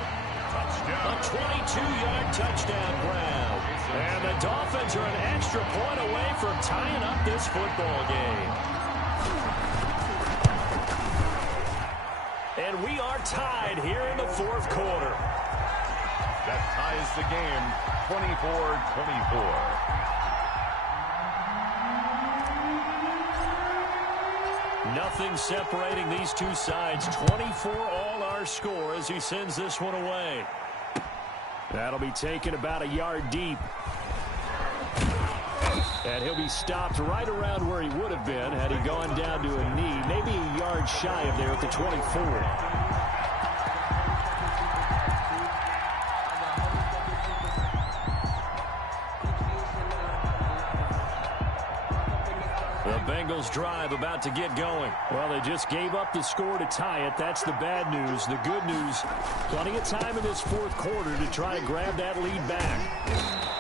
A 22-yard touchdown grab. And the Dolphins are an extra point away from tying up this football game. And we are tied here in the 4th quarter. That ties the game 24-24. Nothing separating these two sides. 24 all our score as he sends this one away. That'll be taken about a yard deep. And he'll be stopped right around where he would have been had he gone down to a knee, maybe a yard shy of there at the 24. Bengals drive about to get going. Well, they just gave up the score to tie it. That's the bad news. The good news, plenty of time in this 4th quarter to try to grab that lead back.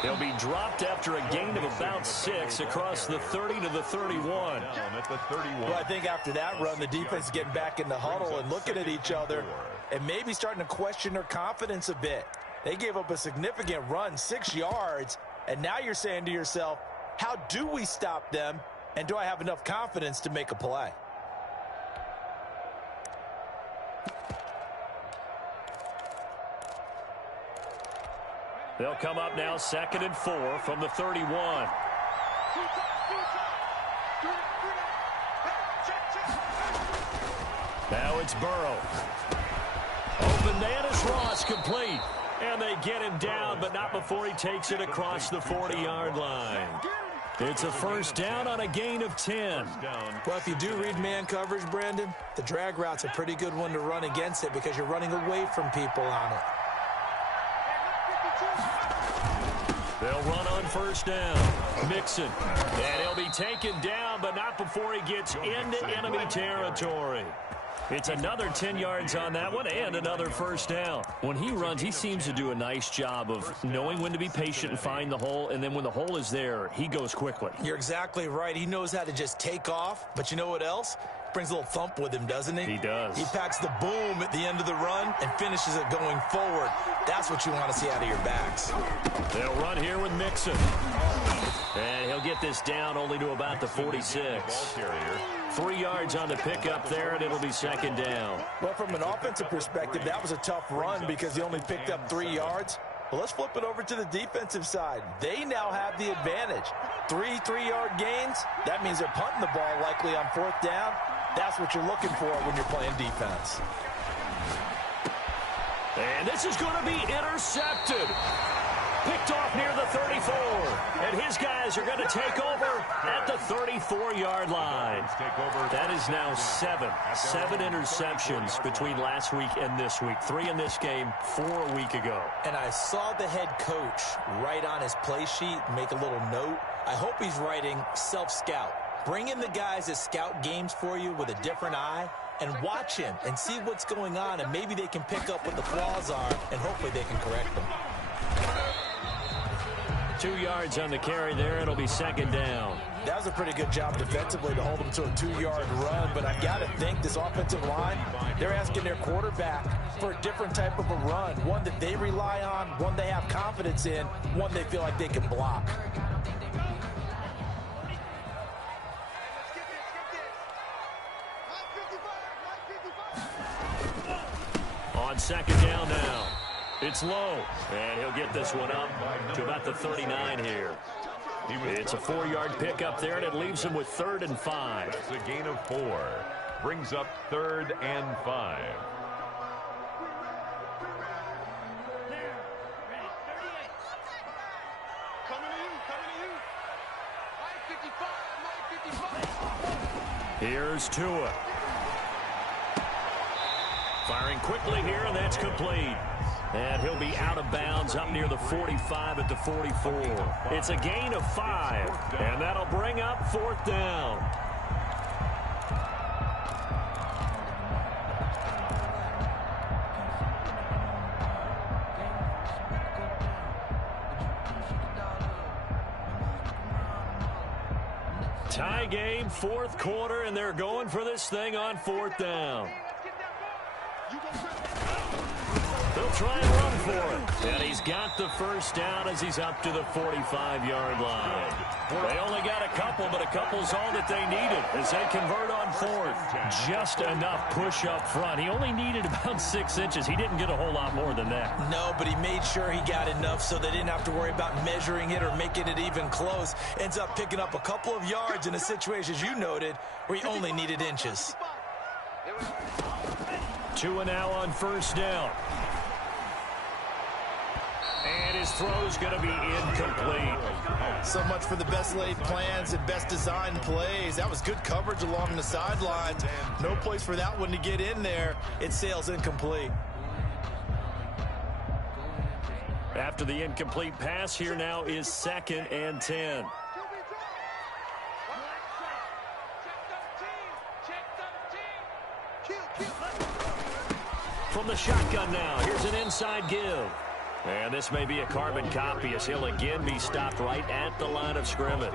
They'll be dropped after a gain of about 6 across the 30 to the 31. Well, I think after that run, the defense is getting back in the huddle and looking at each other and maybe starting to question their confidence a bit. They gave up a significant run, 6 yards, and now you're saying to yourself, how do we stop them? And do I have enough confidence to make a play? They'll come up now 2nd and 4 from the 31. Now it's Burrow. Open man is Ross, complete. And they get him down, but not before he takes it across the 40-yard line. It's a 1st down on a gain of 10. Well, if you do read man coverage, Brandon, the drag route's a pretty good one to run against it because you're running away from people on it. They'll run on 1st down. Mixon. And he'll be taken down, but not before he gets into enemy territory. It's another 10 yards on that one and another 1st down. When he runs, he seems to do a nice job of knowing when to be patient and find the hole, and then when the hole is there, he goes quickly. You're exactly right. He knows how to just take off, but you know what else? Brings a little thump with him, doesn't he? He does. He packs the boom at the end of the run and finishes it going forward. That's what you want to see out of your backs. They'll run here with Mixon. And he'll get this down only to about the 46. 3 yards on the pickup there, and it'll be 2nd down. Well, from an offensive perspective, that was a tough run because he only picked up 3 yards. Well, let's flip it over to the defensive side. They now have the advantage. 3 3-yard gains. That means they're punting the ball likely on 4th down. That's what you're looking for when you're playing defense. And this is going to be intercepted. Picked off near the 34. And his guys are going to take over at the 34-yard line. That is now 7 interceptions between last week and this week. 3 in this game, 4 a week ago. And I saw the head coach write on his play sheet, make a little note. I hope he's writing self-scout. Bring in the guys that scout games for you with a different eye and watch him and see what's going on, and maybe they can pick up what the flaws are, and hopefully they can correct them. 2 yards on the carry there. It'll be second down. That was a pretty good job defensively to hold them to a 2-yard run, but I've got to think this offensive line, they're asking their quarterback for a different type of a run, one that they rely on, one they have confidence in, one they feel like they can block. On second down now. It's low, and he'll get this one up to about the 39 here. It's a 4-yard pickup there, and it leaves him with 3rd and 5. That's a gain of 4. Brings up 3rd and 5. Here's Tua. Firing quickly here, and that's complete. And he'll be out of bounds up near the 45 at the 44. It's a gain of 5, and that'll bring up 4th down. Tie game, 4th quarter, and they're going for this thing on 4th down. They'll try and run for it. And he's got the first down as he's up to the 45-yard line. They only got a couple, but a couple's all that they needed as they convert on 4th. Just enough push up front. He only needed about 6 inches. He didn't get a whole lot more than that. No, but he made sure he got enough so they didn't have to worry about measuring it or making it even close. Ends up picking up a couple of yards in a situation, as you noted, where he only needed inches. Tua now on first down. And his throw's going to be incomplete. So much for the best laid plans and best designed plays. That was good coverage along the sidelines. No place for that one to get in there. It sails incomplete. After the incomplete pass, here now is 2nd and 10. From the shotgun now, here's an inside give. And this may be a carbon copy as he'll again be stopped right at the line of scrimmage.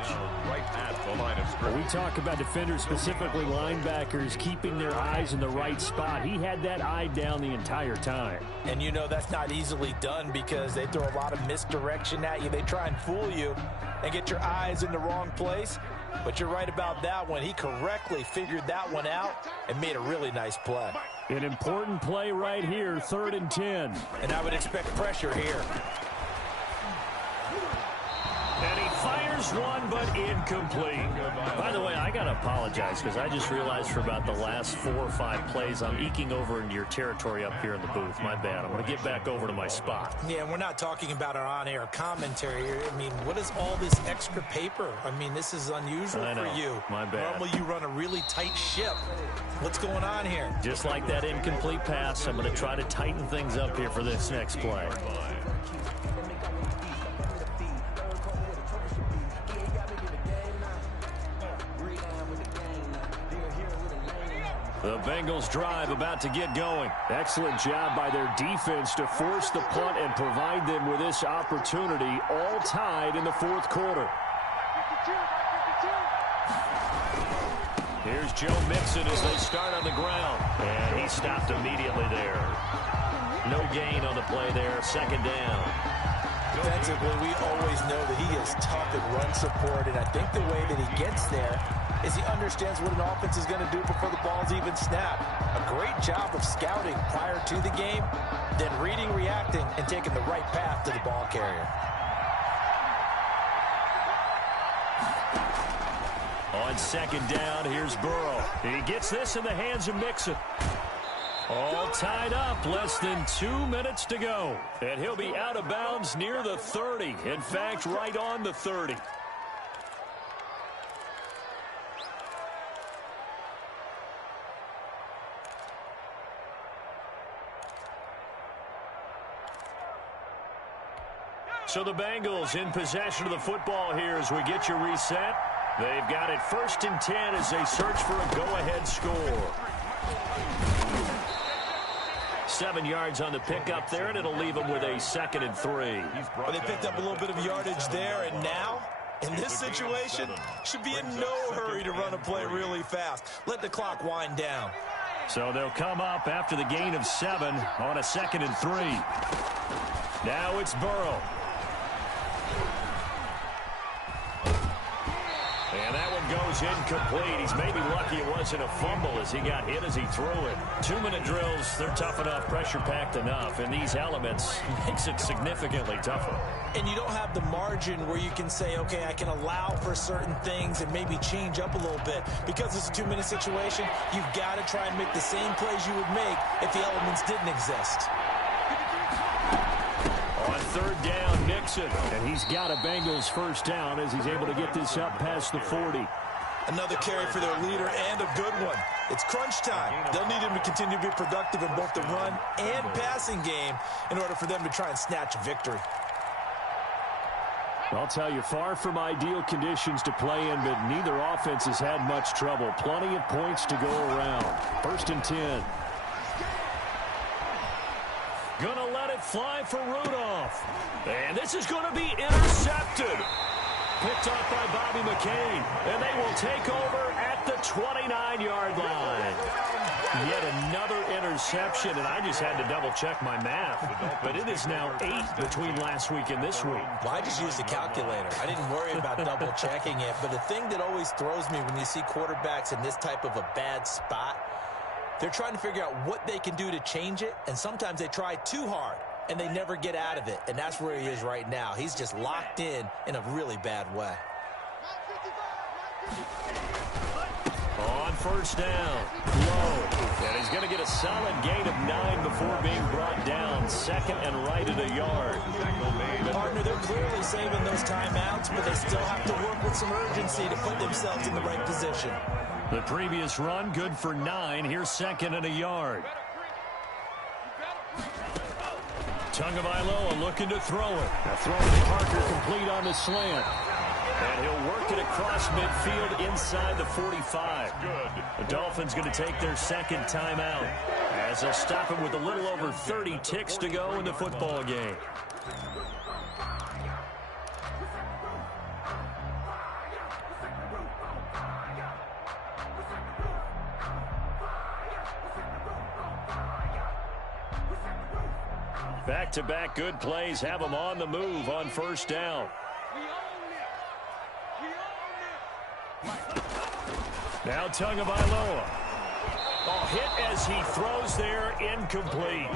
Right at the line of scrimmage. We talk about defenders, specifically linebackers, keeping their eyes in the right spot. He had that eye down the entire time. And you know that's not easily done because they throw a lot of misdirection at you. They try and fool you and get your eyes in the wrong place. But you're right about that one. He correctly figured that one out and made a really nice play. An important play right here, 3rd and 10. And I would expect pressure here. And he fires one, but incomplete. By the way, I got to apologize because I just realized for about the last 4 or 5 plays, I'm eking over into your territory up here in the booth. My bad. I'm going to get back over to my spot. Yeah, and we're not talking about our on-air commentary here. I mean, what is all this extra paper? I mean, this is unusual for you. My bad. Normally you run a really tight ship. What's going on here? Just like that incomplete pass, I'm going to try to tighten things up here for this next play. The Bengals drive about to get going. Excellent job by their defense to force the punt and provide them with this opportunity, all tied in the 4th quarter. Here's Joe Mixon as they start on the ground. And he stopped immediately there. No gain on the play there. 2nd down. Defensively, we always know that he is tough at run support, and I think the way that he gets there is he understands what an offense is going to do before the ball's even snapped. A great job of scouting prior to the game, then reading, reacting, and taking the right path to the ball carrier. On 2nd down, here's Burrow. He gets this in the hands of Mixon. All tied up, less than 2 minutes to go. And he'll be out of bounds near the 30. In fact, right on the 30. So the Bengals in possession of the football here as we get you reset. They've got it 1st and 10 as they search for a go-ahead score. 7 yards on the pickup there, and it'll leave them with a 2nd and 3. Well, they picked up a little bit of yardage there, and now, in this situation, should be in no hurry to run a play really fast. Let the clock wind down. So they'll come up after the gain of 7 on a 2nd and 3. Now it's Burrow. And that one goes incomplete. He's maybe lucky it wasn't a fumble as he got hit as he threw it. 2-minute drills, they're tough enough, pressure-packed enough, and these elements makes it significantly tougher. And you don't have the margin where you can say, okay, I can allow for certain things and maybe change up a little bit. Because it's a 2-minute situation, you've got to try and make the same plays you would make if the elements didn't exist. On 3rd down, Nixon, and he's got a Bengals first down as he's able to get this up past the 40. Another carry for their leader and a good one. It's crunch time. They'll need him to continue to be productive in both the run and passing game in order for them to try and snatch a victory. I'll tell you, far from ideal conditions to play in, but neither offense has had much trouble. Plenty of points to go around. 1st and 10. Gonna let it fly for Rudolph. And this is going to be intercepted. Picked off by Bobby McCain. And they will take over at the 29-yard line. Yet another interception, and I just had to double-check my math. But it is now 8 between last week and this week. Well, I just used a calculator. I didn't worry about double-checking it. But the thing that always throws me when you see quarterbacks in this type of a bad spot, they're trying to figure out what they can do to change it, and sometimes they try too hard, and they never get out of it. And that's where he is right now. He's just locked in a really bad way. On 1st down, low. And he's going to get a solid gain of 9 before being brought down. 2nd and right at a yard. Partner, they're clearly saving those timeouts, but they still have to work with some urgency to put themselves in the right position. The previous run, good for 9. Here's 2nd and a yard. Tagovailoa looking to throw it. A throw to Parker complete on the slant. And he'll work it across midfield inside the 45. Good. The Dolphins going to take their 2nd timeout as they'll stop him with a little over 30 ticks to go in the football game. Back-to-back good plays have them on the move on 1st down. Now Tagovailoa. Oh, hit as he throws there, incomplete.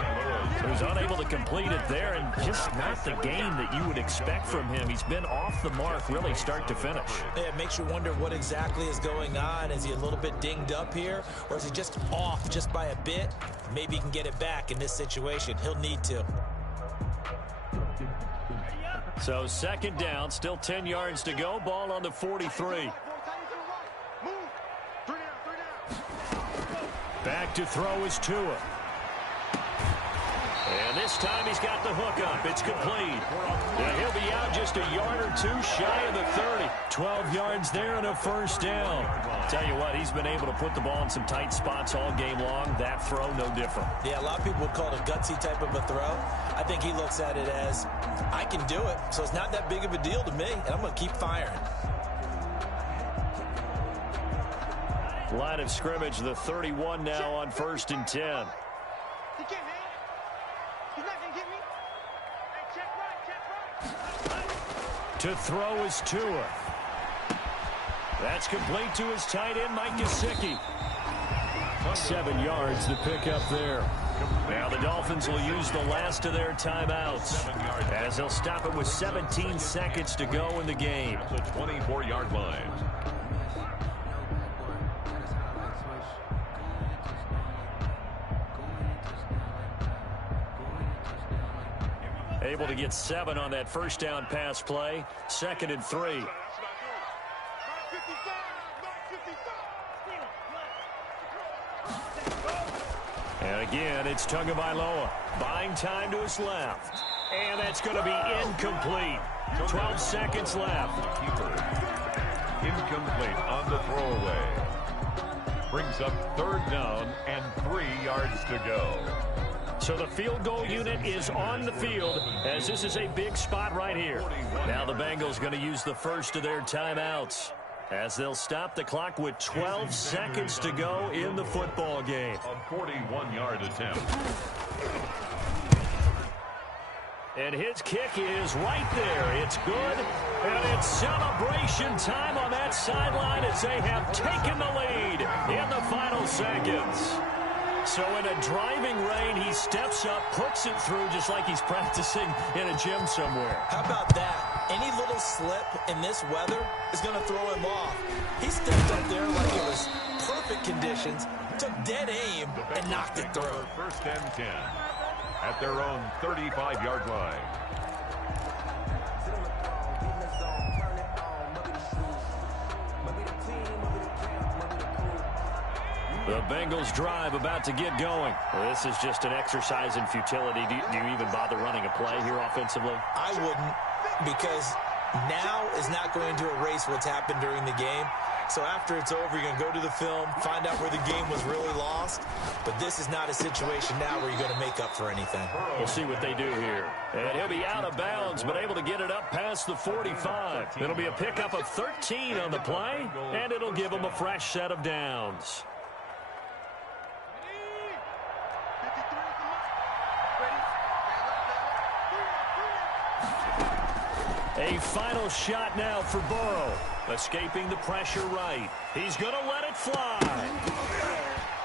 He was unable to complete it there, and just not the game that you would expect from him. He's been off the mark really start to finish. Yeah, it makes you wonder what exactly is going on. Is he a little bit dinged up here, or is he just off just by a bit? Maybe he can get it back in this situation. He'll need to. So 2nd down, still 10 yards to go. Ball on the 43. Back to throw is Tua. And this time he's got the hook up. It's complete. And he'll be out just a yard or 2 shy of the 30. 12 yards there and a 1st down. Tell you what, he's been able to put the ball in some tight spots all game long. That throw, no different. Yeah, a lot of people would call it a gutsy type of a throw. I think he looks at it as, I can do it, so it's not that big of a deal to me, and I'm going to keep firing. Line of scrimmage, the 31 now on 1st and 10. He can't hang. He's not going to get me. Hey, check right. To throw is Tua. That's complete to his tight end, Mike Gesicki. 7 yards to pick up there. Now the Dolphins will use the last of their timeouts as they'll stop it with 17 seconds to go in the game. The 24-yard line. Able to get 7 on that 1st down pass play. 2nd and 3. And again, it's Tagovailoa. Buying time to his left. And that's going to be incomplete. 12 seconds left. Keeper. Incomplete on the throwaway. Brings up 3rd down and 3 yards to go. So the field goal unit is on the field as this is a big spot right here. Now the Bengals going to use the first of their timeouts as they'll stop the clock with 12 seconds to go in the football game. A 41-yard attempt. And his kick is right there. It's good. And it's celebration time on that sideline as they have taken the lead in the final seconds. So in a driving rain, he steps up, puts it through just like he's practicing in a gym somewhere. How about that? Any little slip in this weather is going to throw him off. He stepped up there like it was perfect conditions, took dead aim, and knocked it through. 1st and 10 at their own 35-yard line. The Bengals drive about to get going. Well, this is just an exercise in futility. Do you even bother running a play here offensively? I wouldn't, because now is not going to erase what's happened during the game. So after it's over, you're going to go to the film, find out where the game was really lost. But this is not a situation now where you're going to make up for anything. We'll see what they do here. And he'll be out of bounds, but able to get it up past the 45. It'll be a pickup of 13 on the play, and it'll give them a fresh set of downs. A final shot now for Burrow. Escaping the pressure right. He's going to let it fly.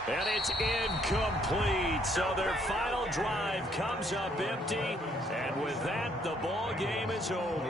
And it's incomplete. So their final drive comes up empty. And with that, the ball game is over.